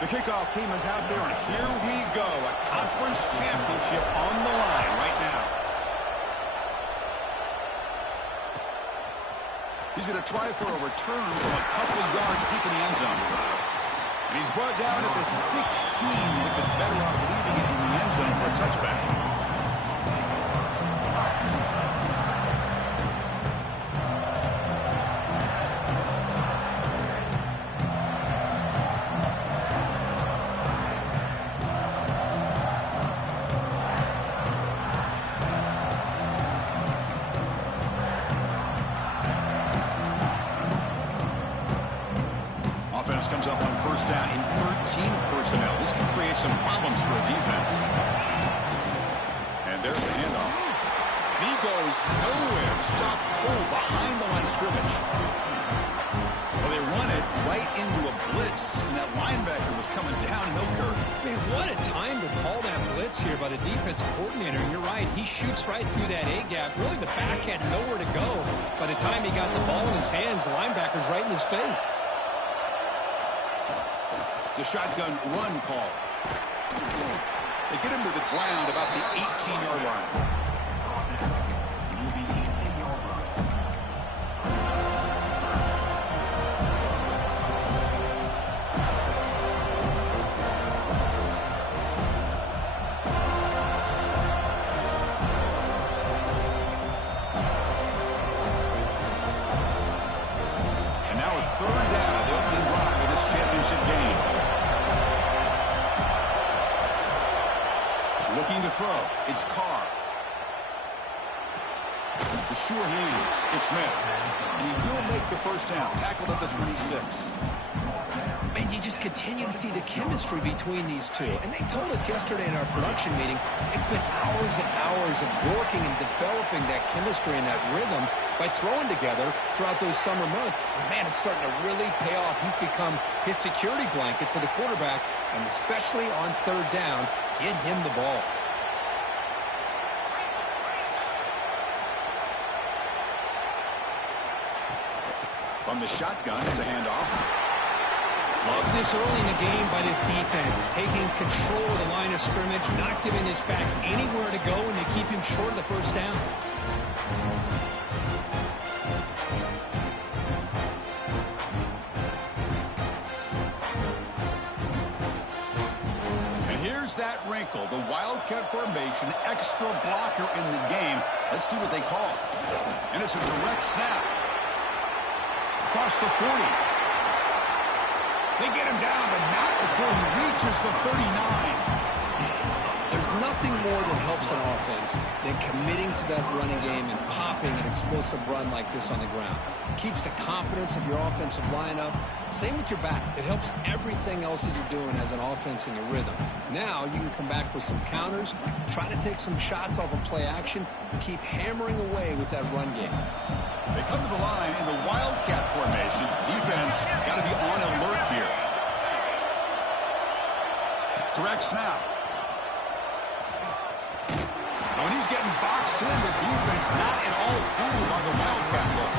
The kickoff team is out there, and here we go. A conference championship on the line right now. He's going to try for a return from a couple of yards deep in the end zone. And he's brought down at the 16. Would have been better off leaving it in the end zone for a touchback. Offense comes up on first down in 13 personnel. This can create some problems for a defense. And there's the handoff. He goes nowhere. Stop cold behind the line of scrimmage. Well, they run it right into a blitz, and that linebacker was coming downhill curve. Man, what a time to call that blitz here by the defensive coordinator. You're right. He shoots right through that A-gap. Really, the back had nowhere to go. By the time he got the ball in his hands, the linebacker's right in his face. It's a shotgun run call. They get him to the ground about the 18-yard line. And now a third down of the opening drive of this championship game. Looking to throw. It's Carr. The sure hands. It's Smith. And he will make the first down. Tackled at the 26. Man, you just continue to see the chemistry between these two. And they told us yesterday in our production meeting, they spent hours and hours of working and developing that chemistry and that rhythm by throwing together throughout those summer months. And man, it's starting to really pay off. He's become his security blanket for the quarterback, and especially on third down, get him the ball. From the shotgun, it's a handoff. Love this early in the game by this defense, taking control of the line of scrimmage, not giving this back anywhere to go, and they keep him short of the first down. And here's that wrinkle, the Wildcat formation, extra blocker in the game. Let's see what they call. And it's a direct snap. Across the 40. They get him down, but not before he reaches the 39. There's nothing more that helps an offense than committing to that running game and popping an explosive run like this on the ground. It keeps the confidence of your offensive lineup. Same with your back. It helps everything else that you're doing as an offense in your rhythm. Now you can come back with some counters, try to take some shots off of play action, and keep hammering away with that run game. They come to the line in the Wildcat formation. Defense got to be on alert here. Direct snap. When he's getting boxed in, the defense not at all fooled by the Wildcat look.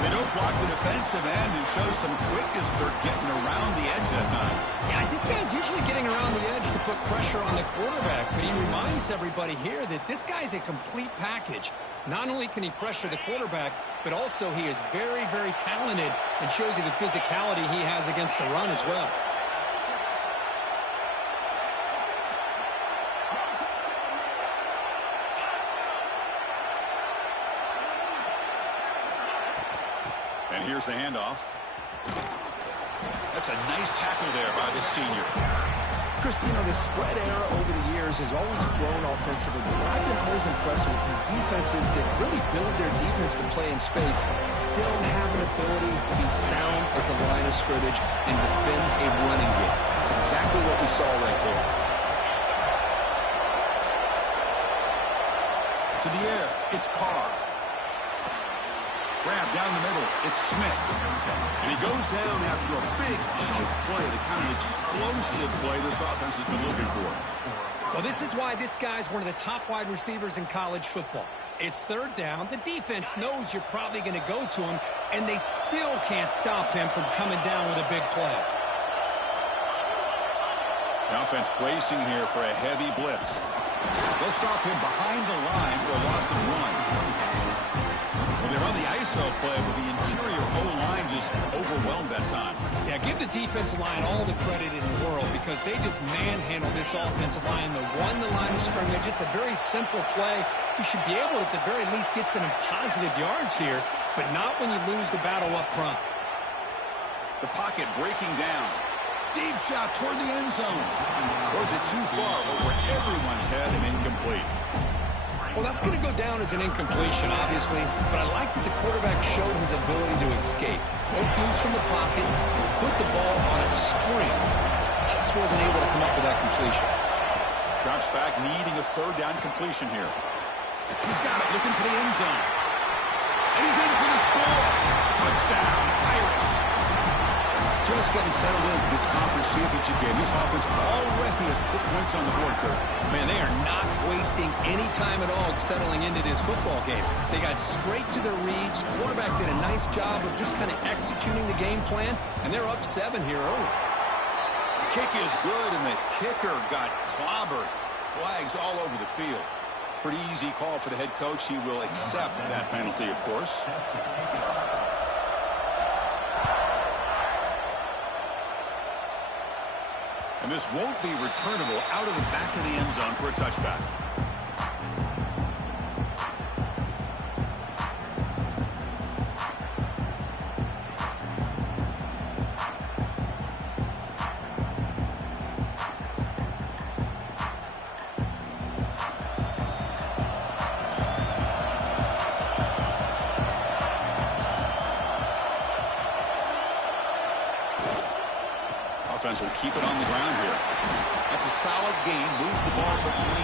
They don't block the defensive end and show some quickness, Kirk, getting around the edge that time. Yeah, this guy's usually getting around the edge to put pressure on the quarterback, but he reminds everybody here that this guy's a complete package. Not only can he pressure the quarterback, but also he is very, very talented and shows you the physicality he has against the run as well. And here's the handoff. That's a nice tackle there by the senior. Chris, you know, the spread era over the years has always grown offensively, but I've been always impressed with defenses that really build their defense to play in space, still have an ability to be sound at the line of scrimmage and defend a running game. It's exactly what we saw right there. To the air, it's Carr. Grab down the middle, it's Smith. And he goes down after a big chunk play, the kind of explosive play this offense has been looking for. Well, this is why this guy's one of the top wide receivers in college football. It's third down. The defense knows you're probably going to go to him, and they still can't stop him from coming down with a big play. The offense bracing here for a heavy blitz. They'll stop him behind the line for a loss of 1. Well, they run the ISO play, but the interior O-line just overwhelmed that time. Yeah, give the defensive line all the credit in the world because they just manhandled this offensive line. They won the line of scrimmage. It's a very simple play. You should be able to, at the very least, get some positive yards here, but not when you lose the battle up front. The pocket breaking down. Deep shot toward the end zone. Throws it too far over everyone's head and incomplete. Well, that's going to go down as an incompletion, obviously, but I like that the quarterback showed his ability to escape. Broke loose from the pocket and put the ball on a string. Just wasn't able to come up with that completion. Drops back, needing a third down completion here. He's got it, looking for the end zone. And he's in for the score. Touchdown, Irish. Just getting settled in for this conference championship game. This offense already has put points on the board, Kurt. Man, they are not wasting any time at all settling into this football game. They got straight to their reads. Quarterback did a nice job of just kind of executing the game plan, and they're up 7 here early. The kick is good, and the kicker got clobbered. Flags all over the field. Pretty easy call for the head coach. He will accept that penalty, of course. And this won't be returnable out of the back of the end zone for a touchback. Offense will keep it on the ground here. That's a solid gain. Moves the ball to the 29.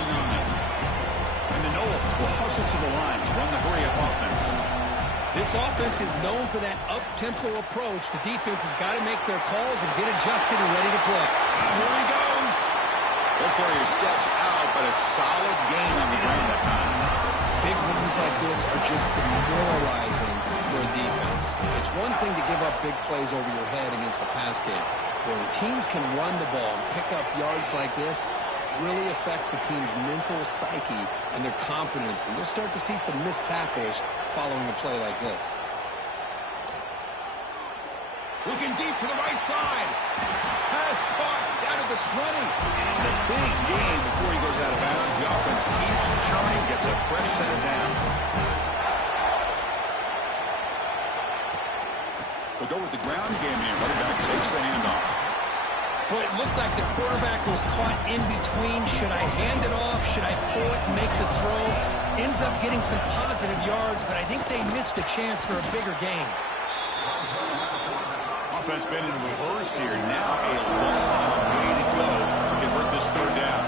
And the Noles will hustle to the line to run the hurry-up offense. This offense is known for that up-tempo approach. The defense has got to make their calls and get adjusted and ready to play. Here he goes. Ball carrier steps out, but a solid gain on the ground that time. Big runs like this are just demoralizing for a defense. It's one thing to give up big plays over your head against the pass game. When teams can run the ball and pick up yards like this, really affects the team's mental psyche and their confidence. And you'll start to see some missed tackles following a play like this. Looking deep to the right side. Pass caught down at the 20. And a big gain before he goes out of bounds. The offense keeps churning, gets a fresh set of downs. They'll go with the ground game here. Running back takes the handoff. Boy, it looked like the quarterback was caught in between. Should I hand it off? Should I pull it and make the throw? Ends up getting some positive yards, but I think they missed a chance for a bigger gain. Offense been in reverse here. Now a long way to go to convert this third down.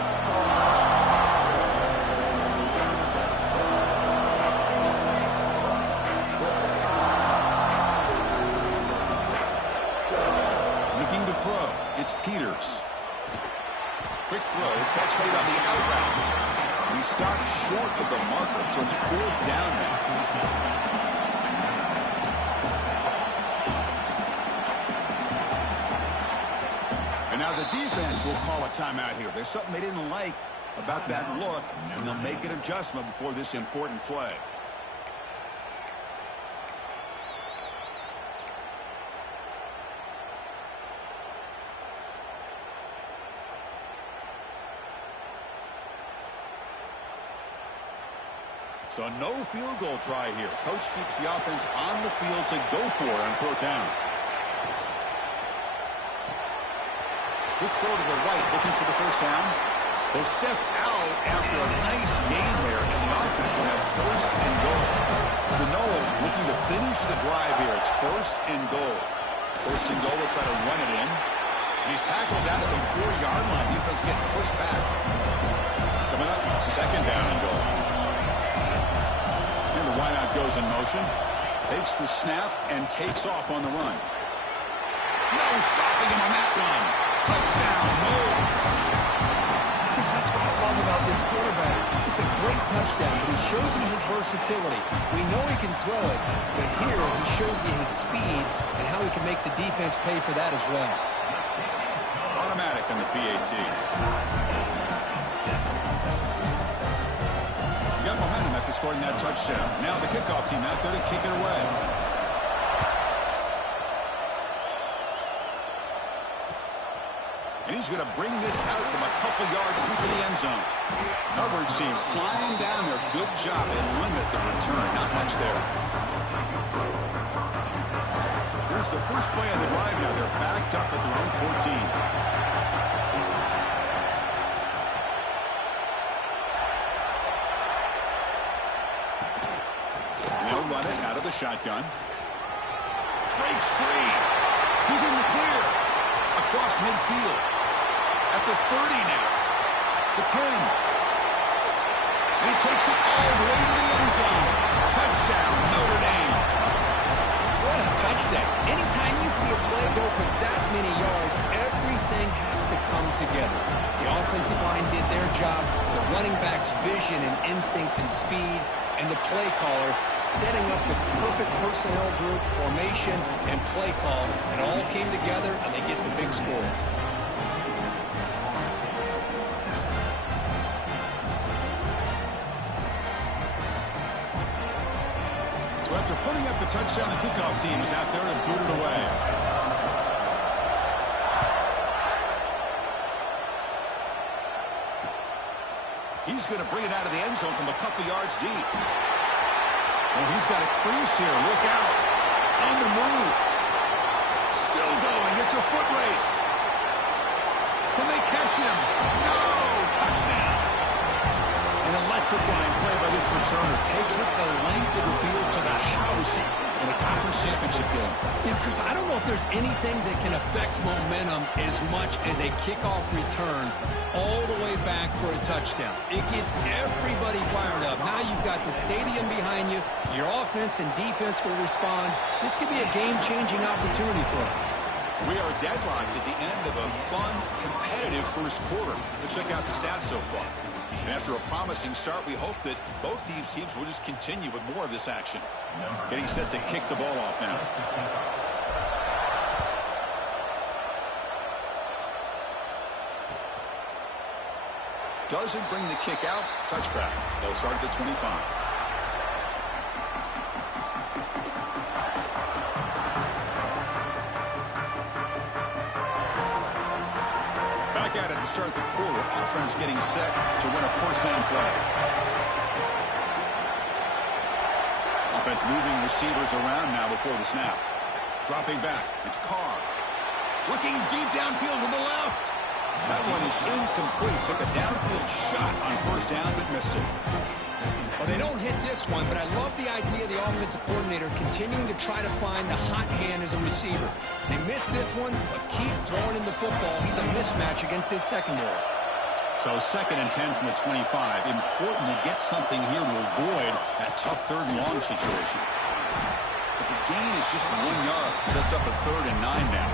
Looking to throw. It's Peters. Quick throw. Catch made on the out route. We start short of the marker, so it's 4th down now. And now the defense will call a timeout here. There's something they didn't like about that look, and they'll make an adjustment before this important play. So no field goal try here. Coach keeps the offense on the field to go for it on 4th down. Quick throw to the right, looking for the first down. They'll step out after a nice gain there, and the offense will have 1st and goal. The Noles looking to finish the drive here. It's 1st and goal. 1st and goal, they'll try to run it in. And he's tackled down at the 4-yard line. Defense getting pushed back. Coming up, 2nd down and goal. And the wideout goes in motion. Takes the snap and takes off on the run. No stopping him on that run. Touchdown, Noles. That's what I love about this quarterback. It's a great touchdown, but he shows you his versatility. We know he can throw it, but here he shows you his speed and how he can make the defense pay for that as well. automatic on the PAT. Got momentum after scoring that touchdown. Now the kickoff team out there to kick it away. And he's going to bring this out from a couple yards deep in the end zone. Coverage team flying down there. Good job and limit the return. Not much there. Here's the first play of the drive now. They're backed up at their own 14. They'll run it out of the shotgun. Breaks free. He's in the clear. Across midfield. At the 30 now. The 10. And he takes it all the way to the end zone. Touchdown, Notre Dame. What a touchdown. Anytime you see a play go for that many yards, everything has to come together. The offensive line did their job, the running back's vision and instincts and speed, and the play caller setting up the perfect personnel group, formation, and play call. It all came together, and they get the big score. So after putting up a touchdown, the kickoff team is out there to boot it away. He's going to bring it out of the end zone from a couple yards deep. Well, he's got a crease here. Look out. On the move. Still going. It's a foot race. Can they catch him? No! Touchdown. An electrifying play by this returner. Takes it the length of the field to the house in a conference championship game. You know, Chris, I don't know if there's anything that can affect momentum as much as a kickoff return all the way back for a touchdown. It gets everybody fired up. Now you've got the stadium behind you. Your offense and defense will respond. This could be a game-changing opportunity for them. We are deadlocked at the end of a fun, competitive first quarter. Let's check out the stats so far. And after a promising start, we hope that both these teams will just continue with more of this action. Getting set to kick the ball off now. Doesn't bring the kick out. Touchback. They'll start at the 25. At it to start the quarter. Offense getting set to win a first down play. Offense moving receivers around now before the snap. Dropping back. It's Carr. Looking deep downfield to the left. That one is incomplete. Took a downfield shot on first down but missed it. Well, they don't hit this one, but I love the idea of the offensive coordinator continuing to try to find the hot hand as a receiver. They missed this one, but keep throwing him the football. He's a mismatch against his secondary. So 2nd and 10 from the 25. Important to get something here to avoid that tough 3rd and long situation. But the gain is just 1 yard. Sets up a 3rd and 9 now.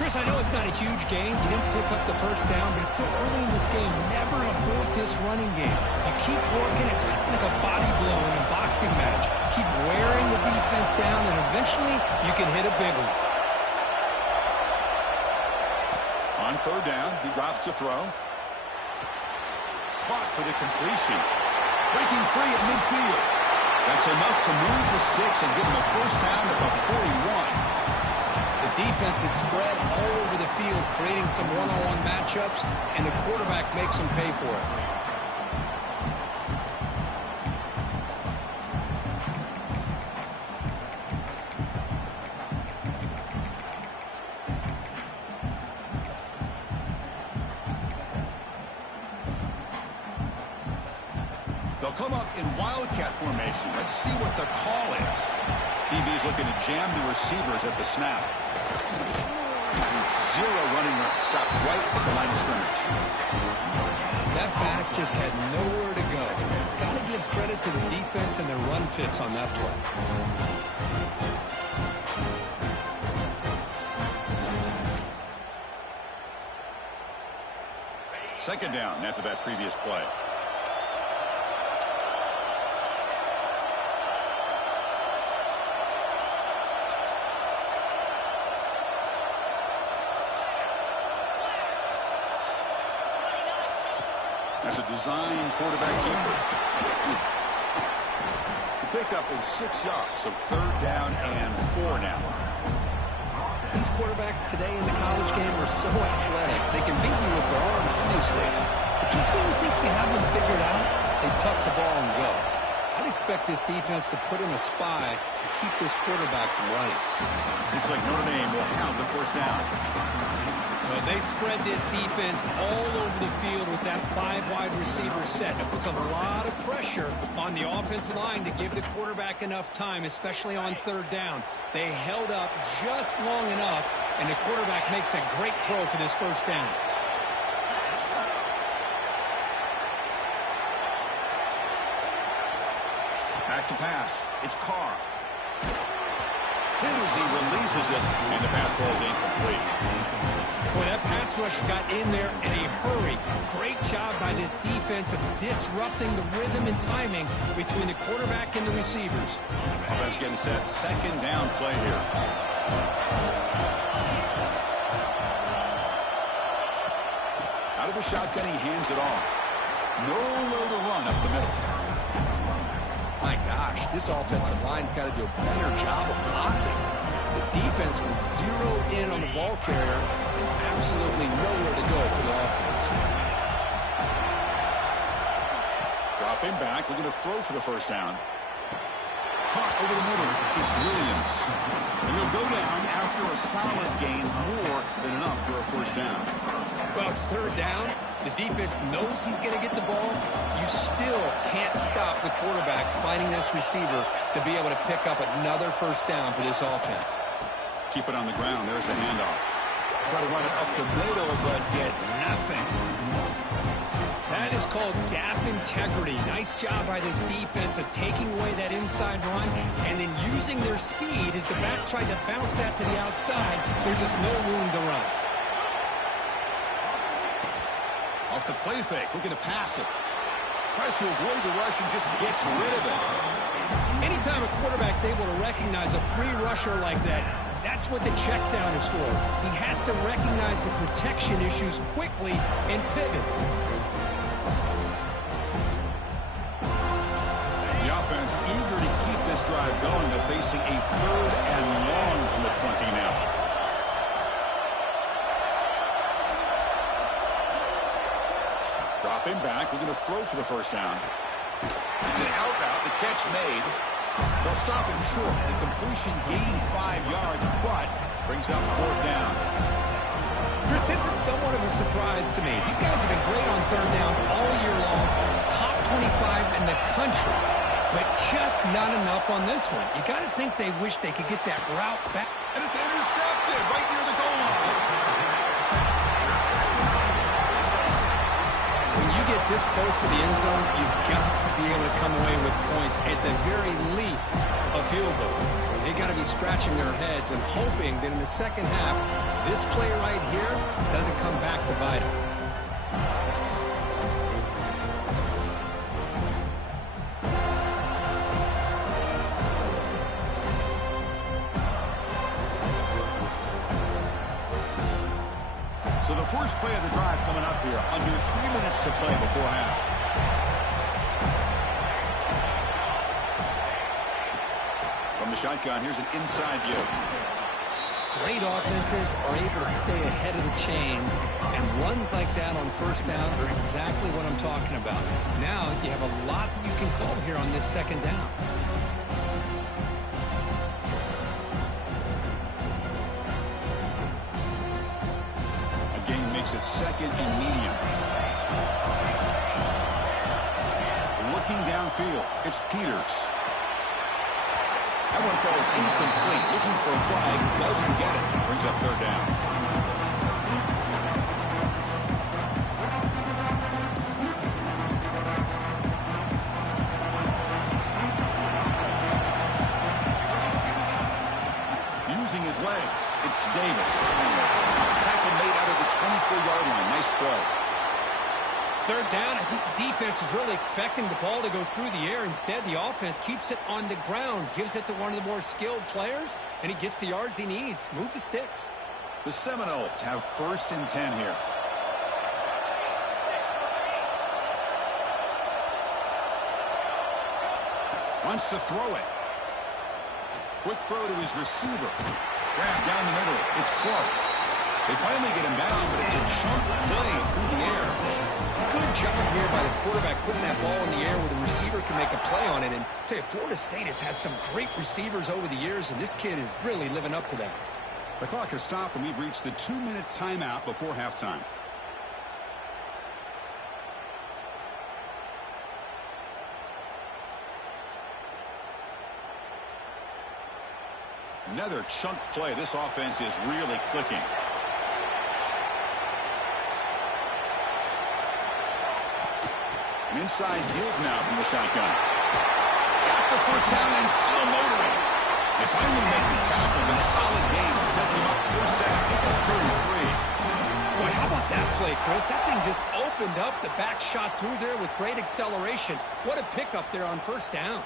Chris, I know it's not a huge game. You didn't pick up the first down, but it's still early in this game. Never abort this running game. You keep working. It's kind of like a body blow in a boxing match. Keep wearing the defense down, and eventually you can hit a big one. On 3rd down, he drops to throw. Caught for the completion. Breaking free at midfield. That's enough to move the sticks and give him a first down at the 41. The defense is spread all over the field, creating some one-on-one matchups, and the quarterback makes them pay for it. They'll come up in wildcat formation. Let's see what the call is. DB's looking to jam the receivers at the snap. 0 running room. Stopped right at the line of scrimmage. That back just had nowhere to go. Got to give credit to the defense and their run fits on that play. 2nd down after that previous play. That's a design quarterback keeper. The pickup is 6 yards, so 3rd down and 4 now. These quarterbacks today in the college game are so athletic. They can beat you with their arm, obviously. But just when you think you have them figured out, they tuck the ball and go. I'd expect this defense to put in a spy to keep this quarterback from running. Looks like Notre Dame will have the 1st down. Well, they spread this defense all over the field with that 5 wide receiver set. It puts a lot of pressure on the offensive line to give the quarterback enough time, especially on 3rd down. They held up just long enough, and the quarterback makes a great throw for this 1st down. Back to pass. It's Carr. Hit as he releases it, and the pass ball is incomplete. Boy, that pass rush got in there in a hurry. Great job by this defense of disrupting the rhythm and timing between the quarterback and the receivers. Offense getting set. 2nd down play here. Out of the shotgun, he hands it off. Nowhere to run up the middle. My gosh, this offensive line's got to do a better job of blocking. The defense was zeroed in on the ball carrier and absolutely nowhere to go for the offense. Dropping back, looking to throw for the 1st down. Caught over the middle. It's Williams. And he'll go down after a solid gain, more than enough for a 1st down. Well, it's 3rd down. The defense knows he's going to get the ball. You still can't stop the quarterback finding this receiver to be able to pick up another 1st down for this offense. Keep it on the ground. There's the handoff. Try to run it up the middle, but get nothing. That is called gap integrity. Nice job by this defense of taking away that inside run and then using their speed as the back tried to bounce that to the outside. There's just no room to run. Off the play fake, looking to pass it. Tries to avoid the rush and just gets rid of it. Anytime a quarterback's able to recognize a free rusher like that, that's what the check down is for. He has to recognize the protection issues quickly and pivot. The offense eager to keep this drive going, but facing a 3rd and long from the 20 now. Dropping back, looking to throw for the 1st down. It's an out route, the catch made. They'll stop him short. The completion gained 5 yards, but brings up 4th down. Chris, this is somewhat of a surprise to me. These guys have been great on 3rd down all year long, top 25 in the country, but just not enough on this one. You got to think they wish they could get that route back. And it's intercepted right near the goal line. When you get this close to the end zone, you've got to be able to come away with points, at the very least a field goal. They got to be scratching their heads and hoping that in the 2nd half, this play right here doesn't come back to bite them. So the first play of the drive coming up here, under 3 minutes to play before half. From the shotgun, here's an inside give. Great offenses are able to stay ahead of the chains, and runs like that on 1st down are exactly what I'm talking about. Now you have a lot that you can call here on this 2nd down. Makes it 2nd and medium. Looking downfield, it's Peters. That one falls incomplete. Looking for a flag, doesn't get it. Brings up 3rd down. Using his legs, it's Davis. Tackle made out of the 24-yard line. Nice play. 3rd down, I think the defense is really expecting the ball to go through the air. Instead, the offense keeps it on the ground, gives it to one of the more skilled players, and he gets the yards he needs. Move the sticks. The Seminoles have 1st and 10 here. Wants to throw it. Quick throw to his receiver. Grab down the middle. It's Clark. They finally get him down, but it's a chunk play through the air. Good job here by the quarterback putting that ball in the air where the receiver can make a play on it. And I tell you, Florida State has had some great receivers over the years, and this kid is really living up to that. The clock has stopped, and we've reached the 2-minute timeout before halftime. Another chunk play. This offense is really clicking. An inside give now from the shotgun. Got the first down and still motoring. They finally make the tackle in solid game. Sets him up first down at the 33. Boy, how about that play, Chris? That thing just opened up. The back shot through there with great acceleration. What a pickup there on first down.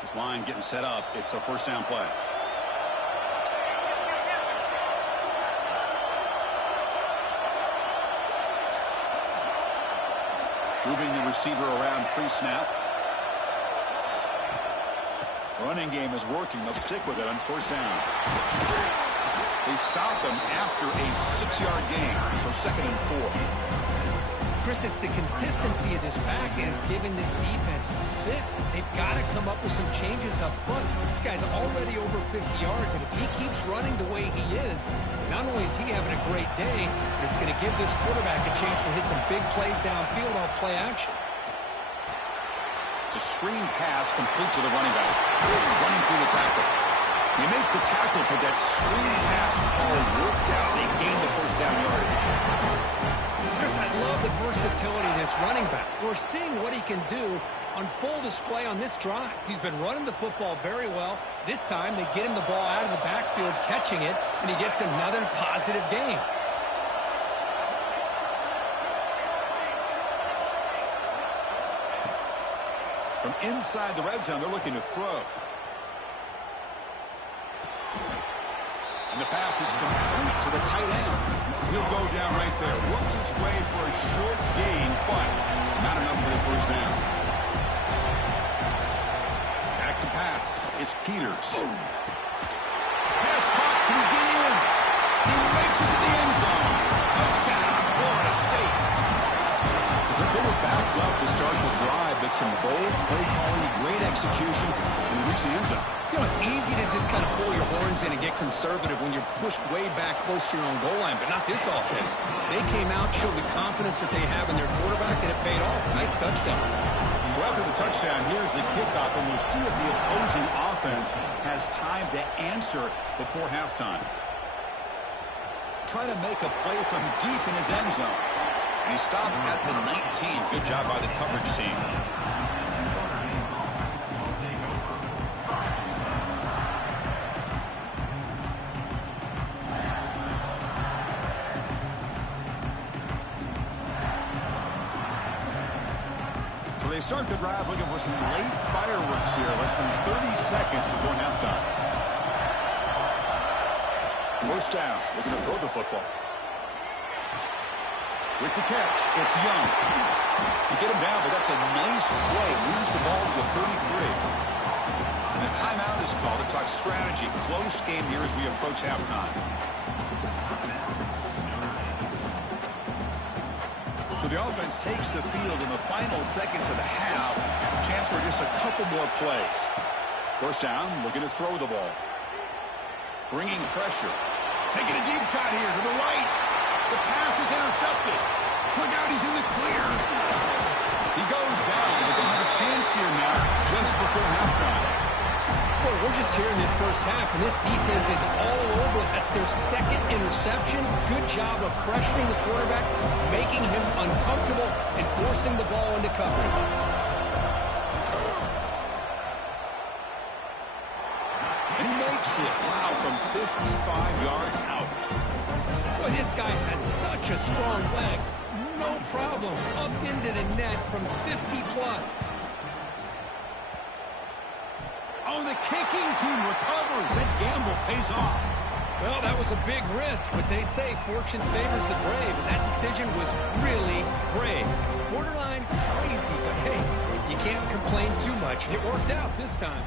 This line getting set up. It's a first down play. Moving the receiver around pre-snap. Running game is working. They'll stick with it on first down. They stop him after a 6-yard gain. So 2nd and 4. Chris, it's the consistency of this back is giving this defense fits. They've got to come up with some changes up front. This guy's already over 50 yards, and if he keeps running the way he is, not only is he having a great day, but it's going to give this quarterback a chance to hit some big plays downfield off play action. It's a screen pass complete to the running back. Running through the tackle. They make the tackle, but that screen pass call worked out. They gain the first down yardage. Chris, I love the versatility of this running back. We're seeing what he can do on full display on this drive. He's been running the football very well. This time, they get him the ball out of the backfield, catching it, and he gets another positive gain. From inside the red zone, they're looking to throw. And the pass is complete to the tight end. He'll go down right there. Works his way for a short gain, but not enough for the first down. Back to pass. It's Peters. Pass caught. Can he get in? He makes it to the end zone. Touchdown, Florida State. They were backed up to start the drive, but some bold play calling, great execution, and reach the end zone. You know, it's easy to just kind of pull your horns in and get conservative when you're pushed way back close to your own goal line, but not this offense. They came out, showed the confidence that they have in their quarterback, and it paid off. Nice touchdown. So after the touchdown, here's the kickoff, and we'll see if the opposing offense has time to answer before halftime. Try to make a play from deep in his end zone. And he stopped at the 19. Good job by the coverage team. So they start the drive looking for some late fireworks here. Less than 30 seconds before halftime. First down. Looking to throw the football. With the catch, it's Young. You get him down, but that's a nice play. Moves the ball to the 33. And a timeout is called to talk strategy. Close game here as we approach halftime. So the offense takes the field in the final seconds of the half. Chance for just a couple more plays. First down, looking to throw the ball. Bringing pressure. Taking a deep shot here to the right. The pass is intercepted. Look out, he's in the clear. He goes down, but they have a chance here now just before halftime. Boy, we're just here in this first half, and this defense is all over it. That's their second interception. Good job of pressuring the quarterback, making him uncomfortable, and forcing the ball into coverage. And he makes it, wow, from 55 yards out. Boy, this guy has such a strong leg. No problem. Up into the net from 50-plus. Oh, the kicking team recovers. That gamble pays off. Well, that was a big risk, but they say fortune favors the brave, and that decision was really brave. Borderline crazy, but hey, you can't complain too much. It worked out this time.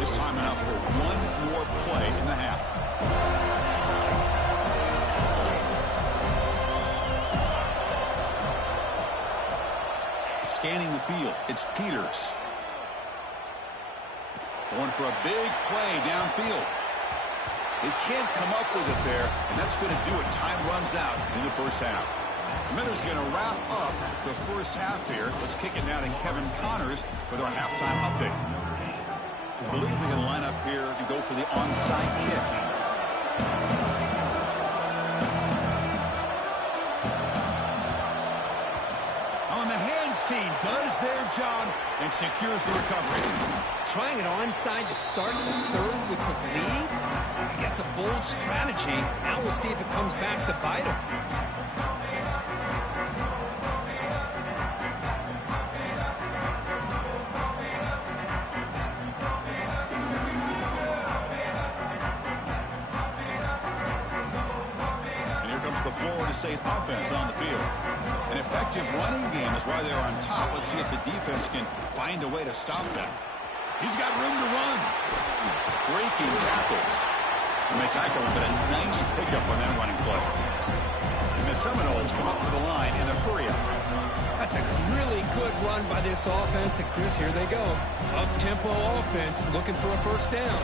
Just time enough for one more play in the half. Scanning the field, it's Peters. Going for a big play downfield. They can't come up with it there, and that's going to do it. Time runs out in the first half. Miller's going to wrap up the first half here. Let's kick it now to Kevin Connors with our halftime update. I believe they're going to line up here and go for the onside kick. On the hands team does their job and secures the recovery. Trying it onside to start the third with the lead? It's, I guess, a bold strategy. Now we'll see if it comes back to bite them. And here comes the Florida State offense on the field. An effective running game is why they're on top. Let's see if the defense can find a way to stop them. He's got room to run. Breaking tackles. And they tackle him, but a nice pickup on that running play. And the Seminoles come up to the line in a hurry-up. That's a really good run by this offense. And Chris, here they go. Up-tempo offense looking for a first down.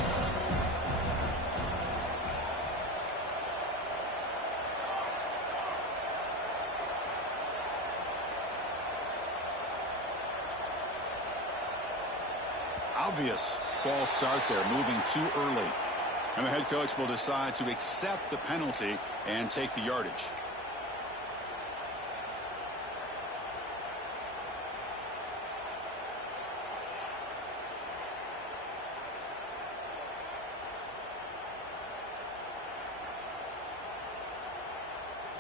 Obvious false start there, moving too early. And the head coach will decide to accept the penalty and take the yardage.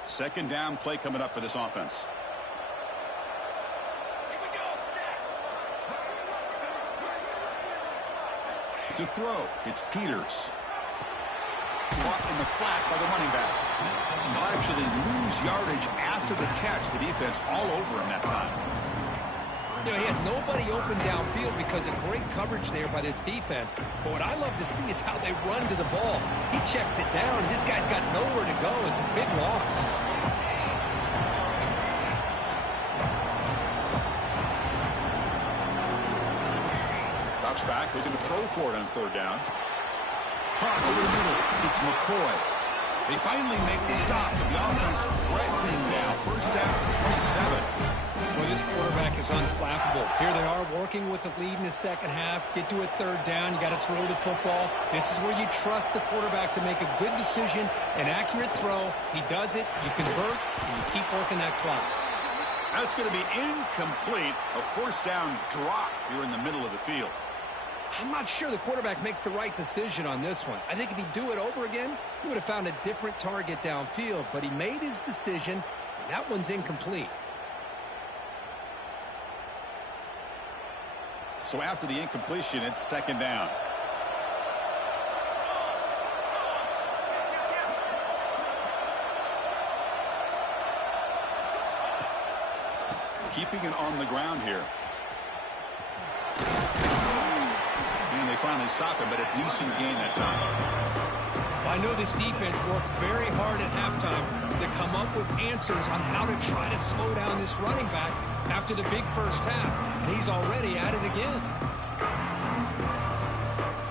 Second down play coming up for this offense. To throw, it's Peters. Caught in the flat by the running back. He'll actually lose yardage after the catch. The defense all over him that time. You know, he had nobody open downfield because of great coverage there by this defense. But what I love to see is how they run to the ball. He checks it down, and this guy's got nowhere to go. It's a big loss. Back, looking to throw for it on third down. Caught over the middle. It's McCoy. They finally make the stop, but the offense threatening now. First down to 27. Well, this quarterback is unflappable. Here they are working with the lead in the second half. Get to a third down. You got to throw the football. This is where you trust the quarterback to make a good decision, an accurate throw. He does it. You convert, and you keep working that clock. That's going to be incomplete. A first down drop here in the middle of the field. I'm not sure the quarterback makes the right decision on this one. I think if he'd do it over again, he would have found a different target downfield. But he made his decision, and that one's incomplete. So after the incompletion, it's second down. Keeping it on the ground here. And they finally stop him, but a decent gain that time. I know this defense worked very hard at halftime to come up with answers on how to try to slow down this running back after the big first half. And he's already at it again.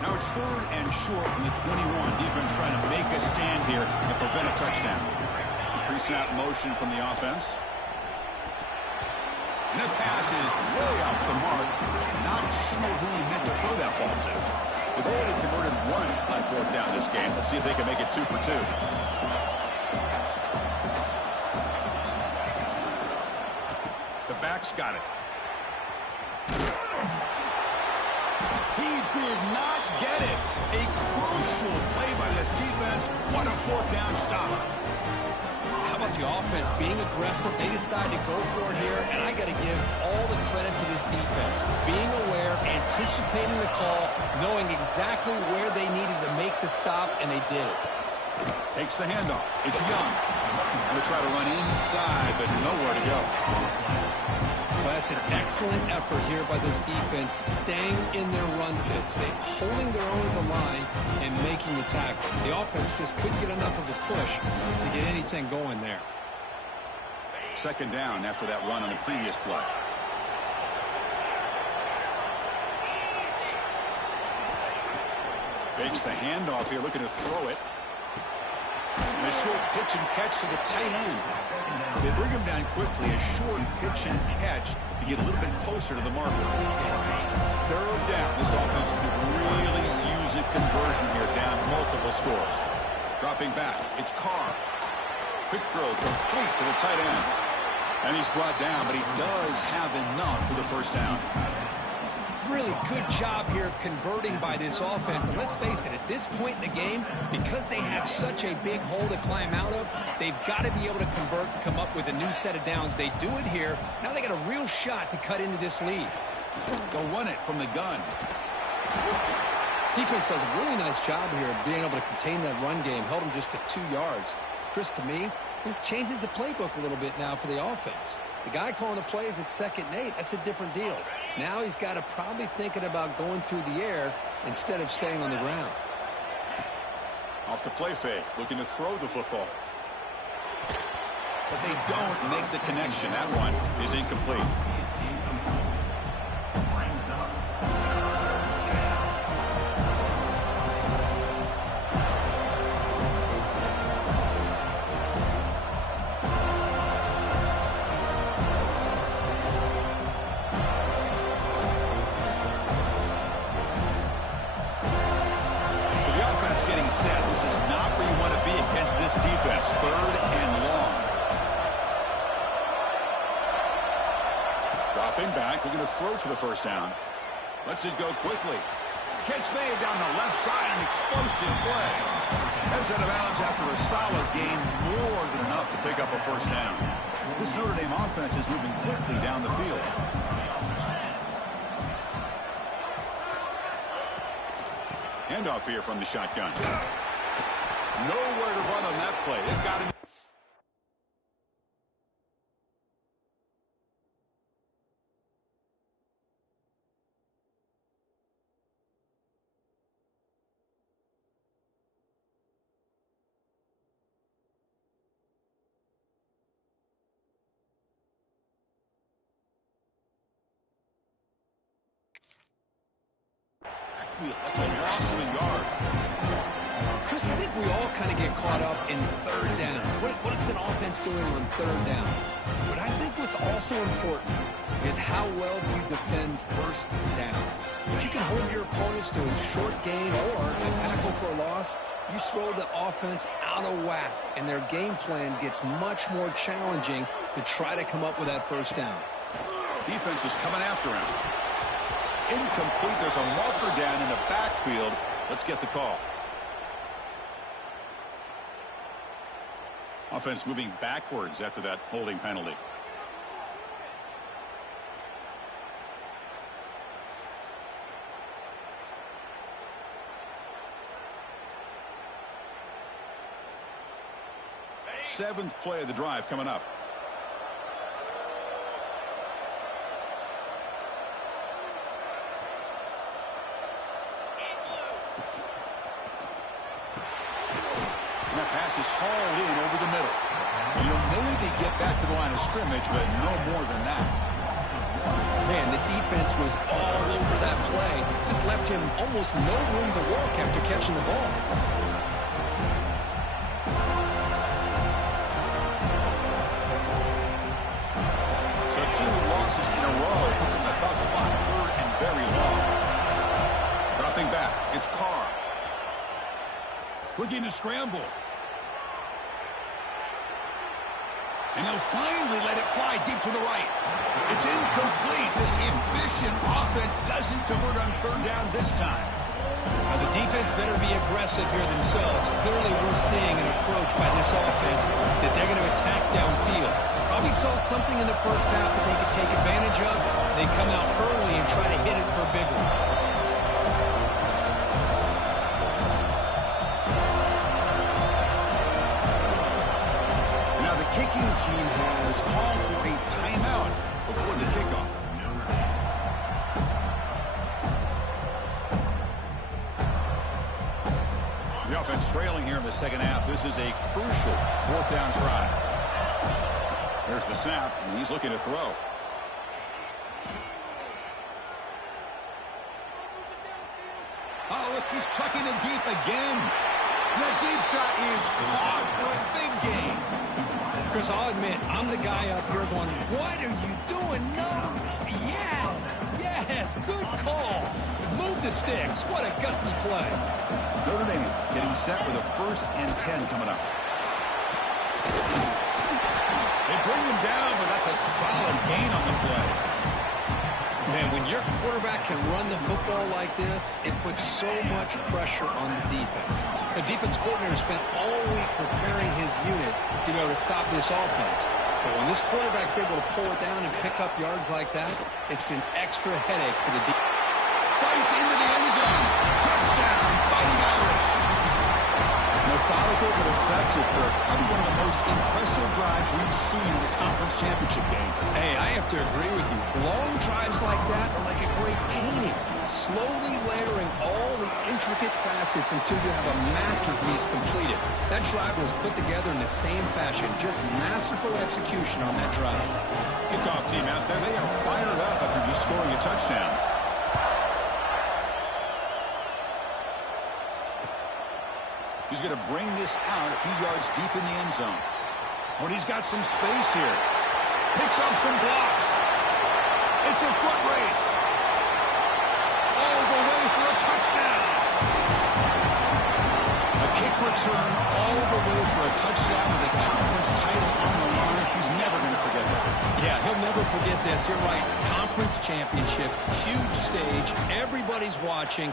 Now it's third and short from the 21. Defense trying to make a stand here and prevent a touchdown. Pre-snap motion from the offense. And that pass is way off the mark. Not sure who he meant to throw that ball to. They've already converted once on fourth down this game. Let's see if they can make it 2 for 2. The back's got it. He did not get it. A crucial play by this defense. What a fourth down stop. How about the offense being aggressive? They decide to go for it here, and I got to give all the credit to this defense. Being aware, anticipating the call, knowing exactly where they needed to make the stop, and they did it. Takes the handoff. It's Young. Going to try to run inside, but nowhere to go. Well, that's an excellent effort here by this defense, staying in their run fit, holding their own at the line and making the tackle. The offense just couldn't get enough of a push to get anything going there. Second down after that run on the previous play. Fakes the handoff here, looking to throw it. And a short pitch and catch to the tight end. They bring him down quickly. A short pitch and catch to get a little bit closer to the marker. Third down. This offense could really use a conversion here, down multiple scores. Dropping back. It's Carr. Quick throw complete to the tight end. And he's brought down, but he does have enough for the first down. Really good job here of converting by this offense. And let's face it, at this point in the game, because they have such a big hole to climb out of, they've got to be able to convert and come up with a new set of downs. They do it here. Now they got a real shot to cut into this lead. They'll run it from the gun. Defense does a really nice job here of being able to contain that run game. Held them just to 2 yards. Chris, to me, this changes the playbook a little bit now for the offense. The guy calling the plays at 2nd and 8, that's a different deal. Now he's got to probably thinking about going through the air instead of staying on the ground. Off the play fake, looking to throw the football. But they don't make the connection. That one is incomplete. Set. This is not where you want to be against this defense. 3rd and long. Dropping back, looking to throw for the first down. Lets it go quickly. Catch made down the left side, an explosive play. Heads out of bounds after a solid gain, more than enough to pick up a first down. This Notre Dame offense is moving quickly down the field. Handoff here from the shotgun. Nowhere to run on that play. They've got him. That's a loss of a yard. Chris, I think we all kind of get caught up in 3rd down. What's an offense doing on 3rd down? But I think what's also important is how well you defend 1st down. If you can hold your opponents to a short gain or a tackle for a loss, you throw the offense out of whack, and their game plan gets much more challenging to try to come up with that 1st down. Defense is coming after him. Incomplete. There's a marker down in the backfield. Let's get the call. Offense moving backwards after that holding penalty. Seventh play of the drive coming up. That pass is hauled in over the middle. You'll maybe get back to the line of scrimmage, but no more than that. Man, the defense was all over that play. Just left him almost no room to work after catching the ball. So 2 losses in a row puts him in a tough spot. 3rd and very long. Dropping back, it's Carr. Looking to scramble. And he'll finally let it fly deep to the right. It's incomplete. This efficient offense doesn't convert on 3rd down this time. Now the defense better be aggressive here themselves. Clearly we're seeing an approach by this offense that they're going to attack downfield. Probably saw something in the first half that they could take advantage of. They come out the second half. This is a crucial fourth down try. There's the snap, and he's looking to throw. Oh, look, he's trucking it deep again. The deep shot is caught for a big gain. Chris, I'll admit, I'm the guy up here going, what are you doing? No. Yes, good call. Move the sticks. What a gutsy play. Notre Dame getting set with a 1st and 10 coming up. They bring him down, but that's a solid gain on the play. Man, when your quarterback can run the football like this, it puts so much pressure on the defense. The defense coordinator spent all week preparing his unit to be able to stop this offense. But when this quarterback's able to pull it down and pick up yards like that, it's an extra headache for the defense. Fights into the end zone. Touchdown, Fighting Irish. Methodical but effective, Kirk. Probably one of the most impressive drives we've seen in the conference championship game. Hey, I have to agree with you. Long drives like that are like a great painting. Slowly layering all the intricate facets until you have a masterpiece completed. That drive was put together in the same fashion. Just masterful execution on that drive. Kickoff team out there. They are fired up after just scoring a touchdown. He's going to bring this out a few yards deep in the end zone. When he's got some space here. Picks up some blocks. It's a foot race. All the way for a touchdown. A kick return all the way for a touchdown with the conference title on the line. He's never going to forget that. Yeah, he'll never forget this. You're right. Conference championship, huge stage. Everybody's watching.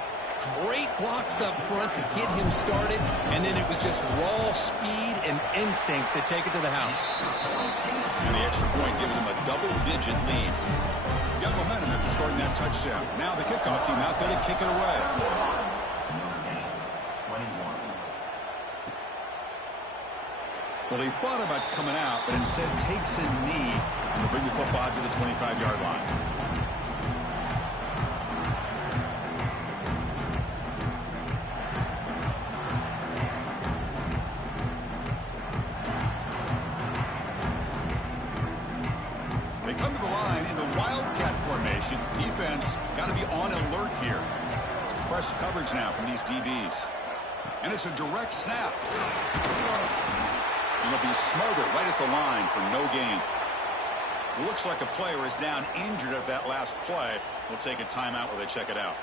Great blocks up front to get him started, and then it was just raw speed and instincts to take it to the house. And the extra point gives him a double-digit lead. Got momentum after scoring that touchdown. Now the kickoff team out there to kick it away. Well, he thought about coming out, but instead takes a knee and will bring the football to the 25-yard line. Defense got to be on alert here. It's press coverage now from these DBs. And it's a direct snap. And it'll be smothered right at the line for no gain. It looks like a player is down injured at that last play. We'll take a timeout while they check it out.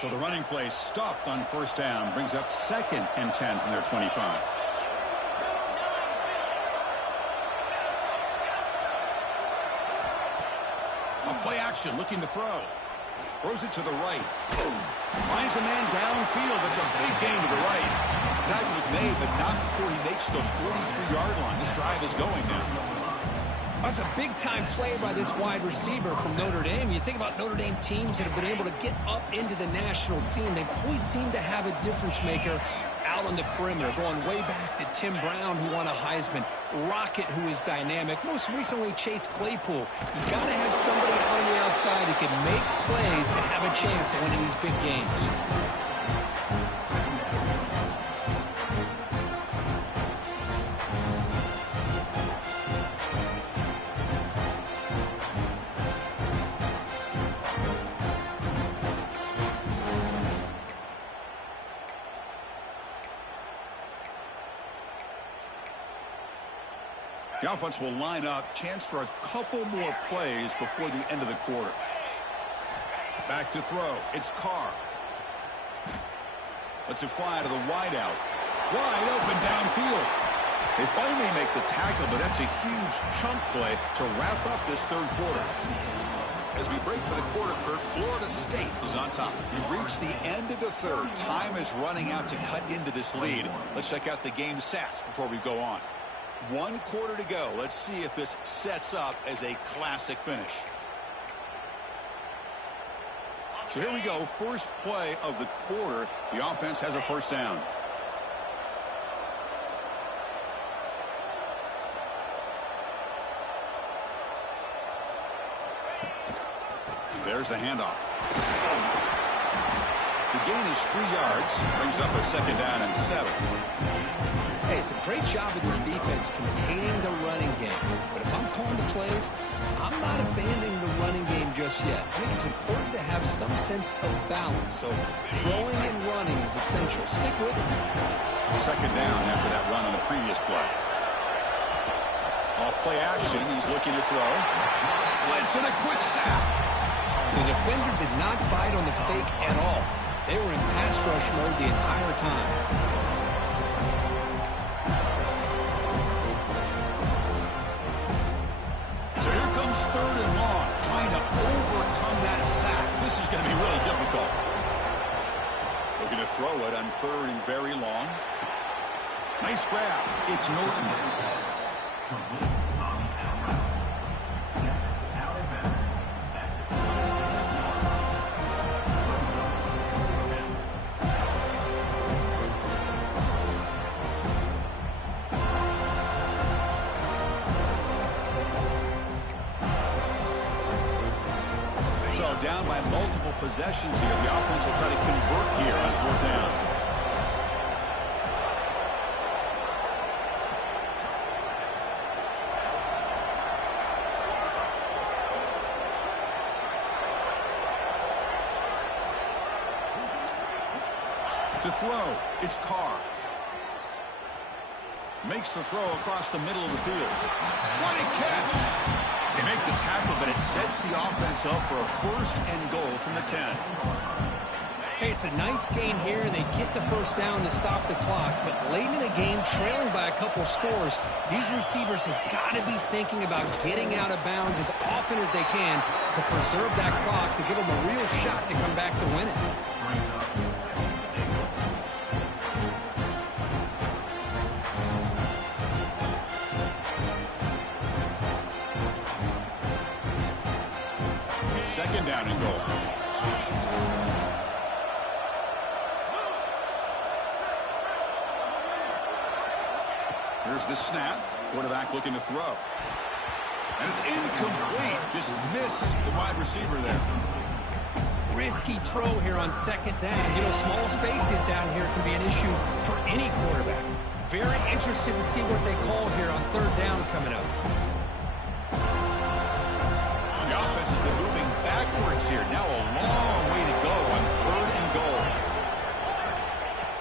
So the running play stopped on 1st down, brings up 2nd and 10 from their 25. A play action, looking to throw. Throws it to the right. Finds a man downfield. That's a big gain to the right. The tackle was made, but not before he makes the 43-yard line. This drive is going now. That's a big-time play by this wide receiver from Notre Dame. You think about Notre Dame teams that have been able to get up into the national scene. They always seem to have a difference maker out on the perimeter, going way back to Tim Brown, who won a Heisman, Rocket, who is dynamic, most recently Chase Claypool. You got to have somebody on the outside who can make plays to have a chance at winning these big games. The offense will line up. Chance for a couple more plays before the end of the quarter. Back to throw. It's Carr. Lets it fly to the wideout. Wide open downfield. They finally make the tackle, but that's a huge chunk play to wrap up this 3rd quarter. As we break for the quarter, Kurt, Florida State is on top. We've reached the end of the 3rd. Time is running out to cut into this lead. Let's check out the game stats before we go on. 1 quarter to go. Let's see if this sets up as a classic finish. So here we go. First play of the quarter. The offense has a 1st down. There's the handoff. The gain is 3 yards. Brings up a 2nd down and 7. Hey, it's a great job of this defense containing the running game. But if I'm calling the plays, I'm not abandoning the running game just yet. I think it's important to have some sense of balance. So throwing and running is essential. Stick with it. 2nd down after that run on the previous play. Off play action. He's looking to throw. Blitz and a quick sack. The defender did not bite on the fake at all. They were in pass rush mode the entire time. So here comes 3rd and long, trying to overcome that sack. This is going to be really difficult. Looking to throw it on 3rd and very long. Nice grab. It's Norton. So down by multiple possessions here. The offense will try to convert here on 4th down. To throw, it's Carr. Makes the throw across the middle of the field. What a catch! They make the tackle, but it sets the offense up for a 1st and goal from the 10. Hey, it's a nice gain here, and they get the 1st down to stop the clock. But late in the game, trailing by a couple scores, these receivers have got to be thinking about getting out of bounds as often as they can to preserve that clock, to give them a real shot to come back to win it. Second down and goal. Here's the snap. Quarterback looking to throw. And it's incomplete. Just missed the wide receiver there. Risky throw here on 2nd down. You know, small spaces down here can be an issue for any quarterback. Very interested to see what they call here on 3rd down coming up. The offense has been moving backwards here. Now a long way to go on 3rd and goal.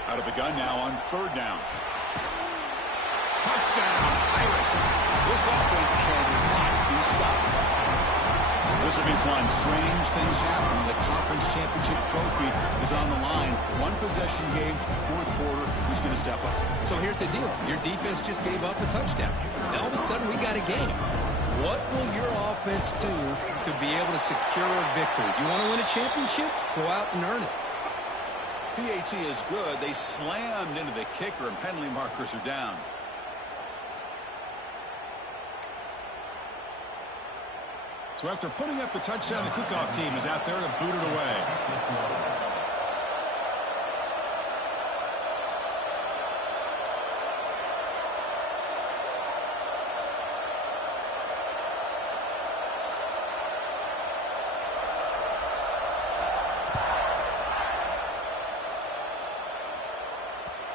Out of the gun now on 3rd down. Touchdown, Irish. This offense cannot be stopped. This will be fun. Strange things happen. The conference championship trophy is on the line. 1 possession game, 4th quarter. Who's going to step up? So here's the deal. Your defense just gave up a touchdown. Now all of a sudden we got a game. What will your offense do to be able to secure a victory? You want to win a championship? Go out and earn it. PAT is good. They slammed into the kicker, and penalty markers are down. So after putting up a touchdown, the kickoff team is out there to boot it away.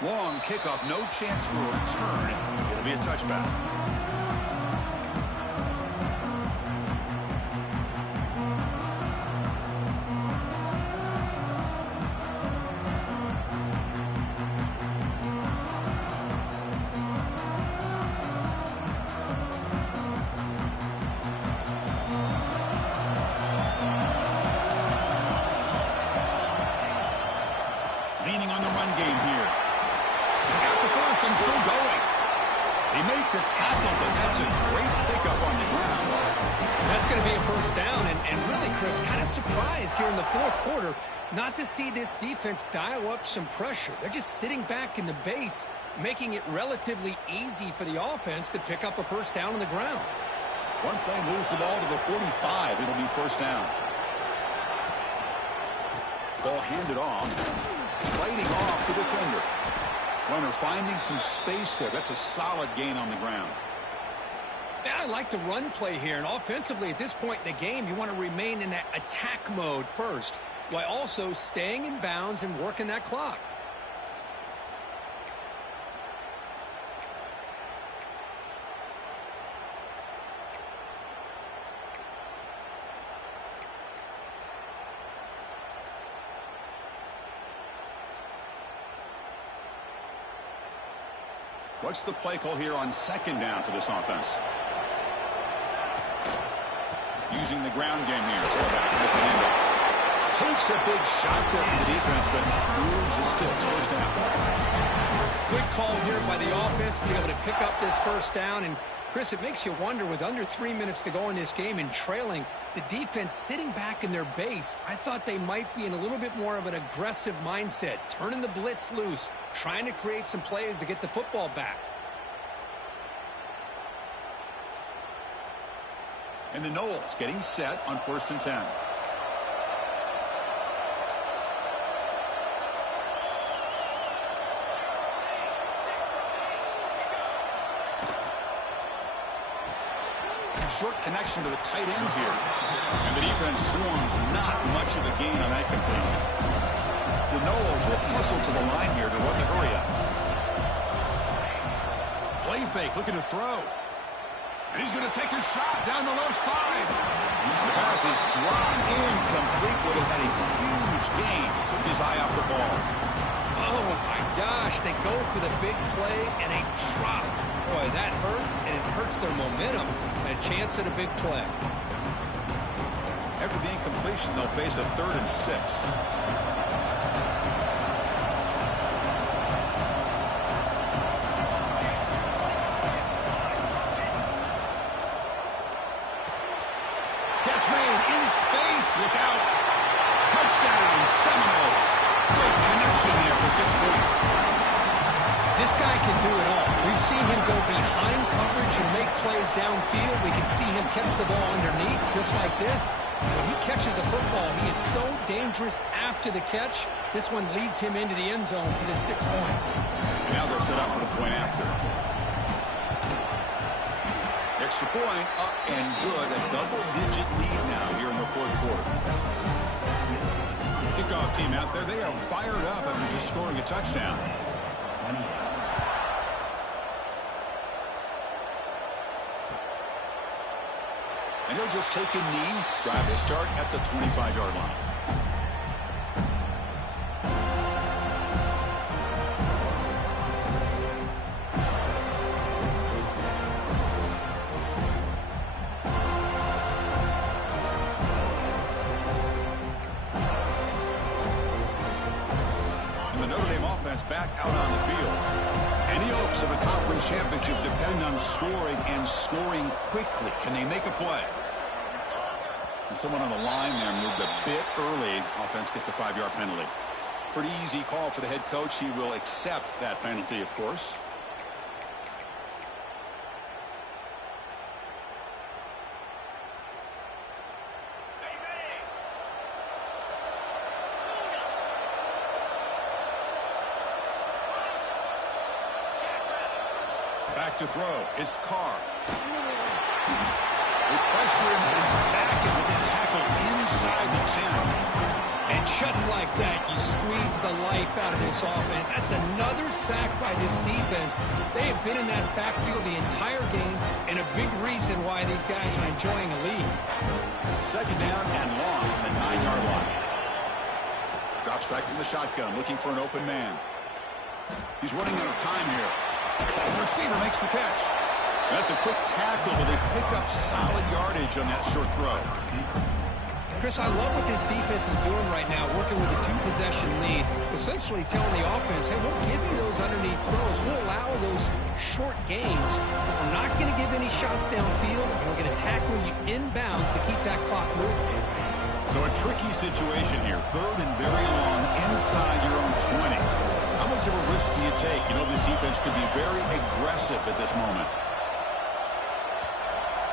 Long kickoff, no chance for a return. It'll be a touchback. Leaning on the run game here. He's got the first and still going. They make the tackle, but that's a great pickup on the ground. That's going to be a 1st down, and really, Chris, kind of surprised here in the 4th quarter not to see this defense dial up some pressure. They're just sitting back in the base, making it relatively easy for the offense to pick up a 1st down on the ground. One play moves the ball to the 45. It'll be 1st down. Ball handed off. Fighting off the defender. Runner finding some space there. That's a solid gain on the ground. Yeah, I like the run play here, and offensively at this point in the game, you want to remain in that attack mode first, while also staying in bounds and working that clock. What's the play call here on second down for this offense? Using the ground game here. Tailback has the handoff. Takes a big shot there for the defense, but moves the sticks. First down. Good call here by the offense to be able to pick up this first down. And, Chris, it makes you wonder, with under 3 minutes to go in this game and trailing, the defense sitting back in their base, I thought they might be in a little bit more of an aggressive mindset, turning the blitz loose, trying to create some plays to get the football back. And the Noles getting set on 1st and 10. Short connection to the tight end here. And the defense swarms, not much of a gain on that completion. The Noles will hustle to the line here to run the hurry up. Play fake, looking to throw. And he's going to take a shot down the left side. The pass is dropped incomplete. Would have had a huge gain. Took his eye off the ball. Oh, my gosh. They go for the big play and a drop. Boy, that hurts, and it hurts their momentum. A chance at a big play. After the incompletion, they'll face a 3rd and 6. Catch made in space. Look out. Touchdown, Seminoles. Great connection there for 6 points. This guy can do it all. We've seen him go behind coverage and make plays downfield. We can see him catch the ball underneath, just like this. When he catches a football, he is so dangerous after the catch. This one leads him into the end zone for the 6 points. Now they'll set up for the point after. Extra point, up and good. A double-digit lead now here in the 4th quarter. Kickoff team out there, they are fired up after just scoring a touchdown. And he'll just take a knee. Drive will start at the 25-yard line. And the Notre Dame offense back out on the field. Any hopes of a conference championship depend on scoring and scoring quickly. Can they make a play? And someone on the line there moved a bit early. Offense gets a 5-yard penalty. Pretty easy call for the head coach. He will accept that penalty, of course. Back to throw. It's Carr. They pressure him and sack him with a tackle inside the 10. And just like that, you squeeze the life out of this offense. That's another sack by this defense. They have been in that backfield the entire game, and a big reason why these guys are enjoying a lead. 2nd down and long on the 9-yard line. Drops back from the shotgun, looking for an open man. He's running out of time here. The receiver makes the catch. That's a quick tackle, but they pick up solid yardage on that short throw. Chris, I love what this defense is doing right now, working with a 2-possession lead, essentially telling the offense, hey, we'll give you those underneath throws. We'll allow those short gains. We're not going to give any shots downfield, and we're going to tackle you inbounds to keep that clock moving. So a tricky situation here. 3rd and very long inside your own 20. How much of a risk do you take? You know, this defense could be very aggressive at this moment.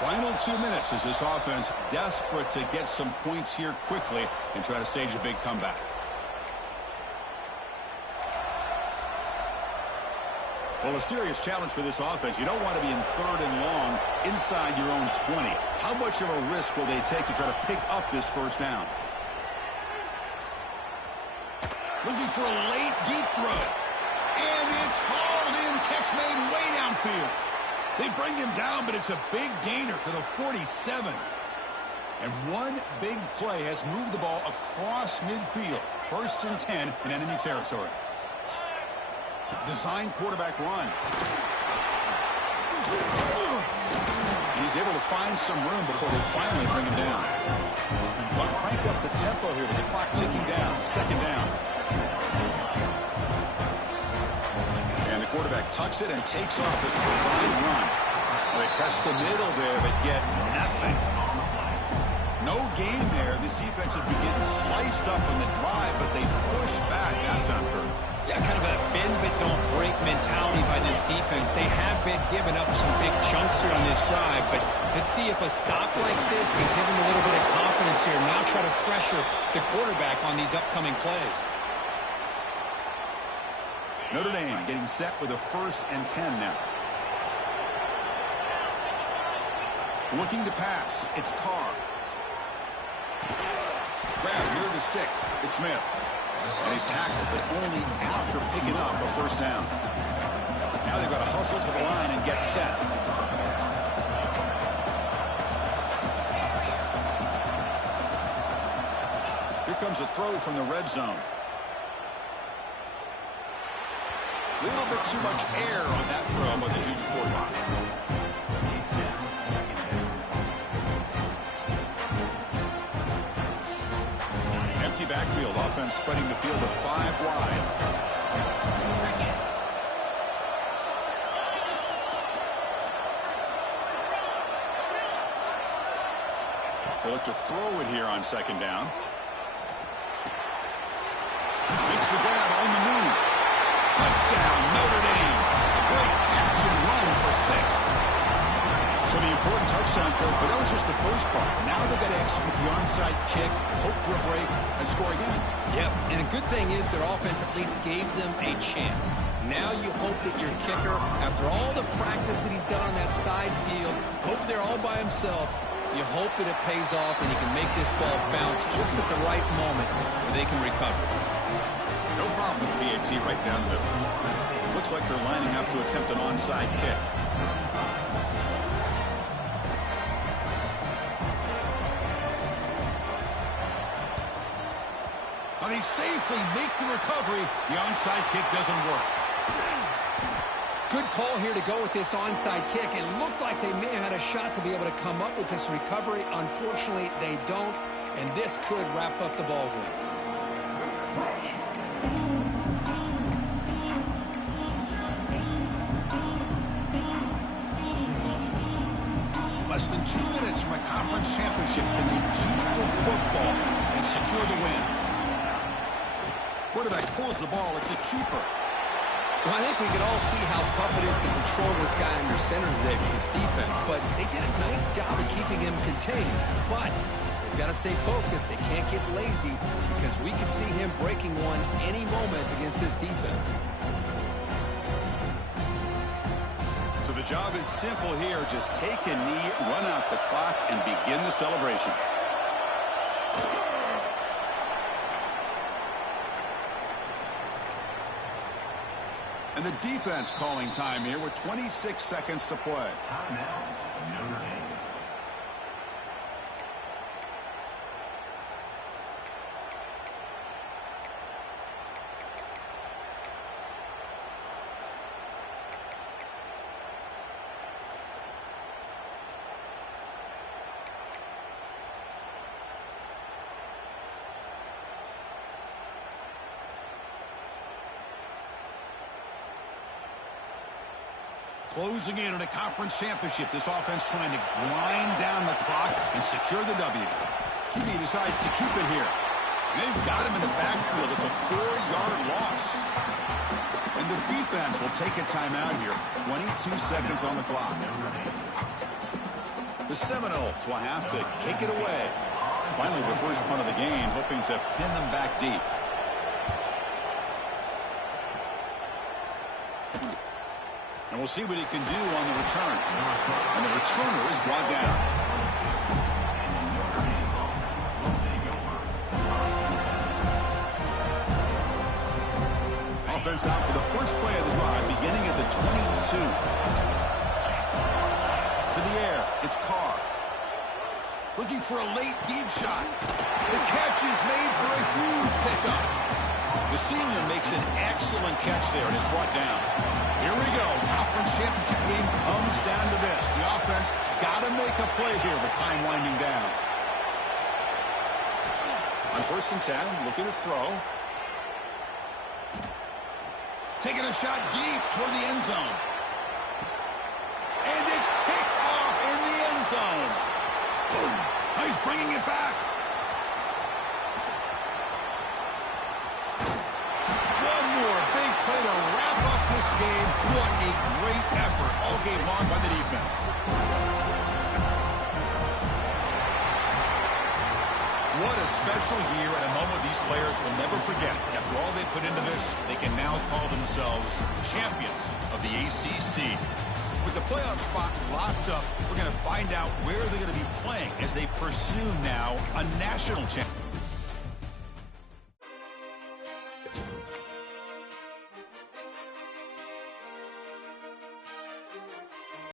Final 2 minutes as this offense desperate to get some points here quickly and try to stage a big comeback. Well, a serious challenge for this offense. You don't want to be in 3rd and long inside your own 20. How much of a risk will they take to try to pick up this first down? Looking for a late, deep throw. And it's hauled in. Catch made way downfield. They bring him down, but it's a big gainer to the 47. And one big play has moved the ball across midfield. 1st and 10 in enemy territory. Design quarterback run. And he's able to find some room before they finally bring him down. But crank up the tempo here with the clock ticking down. 2nd down. And the quarterback tucks it and takes off his design run. Well, they test the middle there, but get nothing. No gain there. This defense has been getting sliced up on the drive, but they push back that time, Kurt. Yeah, kind of a bend but don't break mentality by this defense. They have been giving up some big chunks here on this drive, but let's see if a stop like this can give them a little bit of confidence here. Now try to pressure the quarterback on these upcoming plays. Notre Dame getting set with a 1st and 10 now. Looking to pass. It's Carr. Grab near the sticks. It's Smith. And he's tackled, but only after picking up a 1st down. Now they've got to hustle to the line and get set. Here comes a throw from the red zone. A little bit too much air on that throw by the junior quarterback. Empty backfield. Offense spreading the field to 5 wide. They look to throw it here on 2nd down. Makes the grab on the move. Touchdown, Notre Dame. Great catch and run for 6. So the important touchdown, but that was just the first part. Now they've got to execute the onside kick, hope for a break, and score again. Yep, and a good thing is their offense at least gave them a chance. Now you hope that your kicker, after all the practice that he's done on that side field, hope they're all by himself. You hope that it pays off and you can make this ball bounce just at the right moment where they can recover. No problem with the PAT right down the middle. Looks like they're lining up to attempt an onside kick. Well, they safely make the recovery. The onside kick doesn't work. Good call here to go with this onside kick. It looked like they may have had a shot to be able to come up with this recovery. Unfortunately, they don't, and this could wrap up the ball game. Less than 2 minutes from a conference championship. Can they keep the football and secure the win? Quarterback pulls the ball. It's a keeper. Well, I think we can all see how tough it is to control this guy under center today for this defense, but they did a nice job of keeping him contained. But they've got to stay focused. They can't get lazy because we could see him breaking one any moment against this defense. So the job is simple here. Just take a knee, run out the clock, and begin the celebration. And the defense calling time here with 26 seconds to play. Timeout, Notre Dame. Closing in on a conference championship. This offense trying to grind down the clock and secure the W. QB decides to keep it here. They've got him in the backfield. It's a 4-yard loss. And the defense will take a timeout here. 22 seconds on the clock. The Seminoles will have to kick it away. Finally, the first punt of the game, hoping to pin them back deep. And we'll see what he can do on the return. And the returner is brought down. Offense out for the first play of the drive, beginning at the 22. To the air, it's Carr. Looking for a late deep shot. The catch is made for a huge pickup. The senior makes an excellent catch there and is brought down. Here we go. Conference championship game comes down to this. The offense got to make a play here with time winding down. On 1st and 10, looking to throw. Taking a shot deep toward the end zone. And it's picked off in the end zone. Boom. Oh, he's bringing it back. One more big play to wrap up this game. What a great effort all game long by the defense. What a special year and a moment these players will never forget. After all they put into this, they can now call themselves champions of the ACC. With the playoff spot locked up, we're going to find out where they're going to be playing as they pursue now a national championship.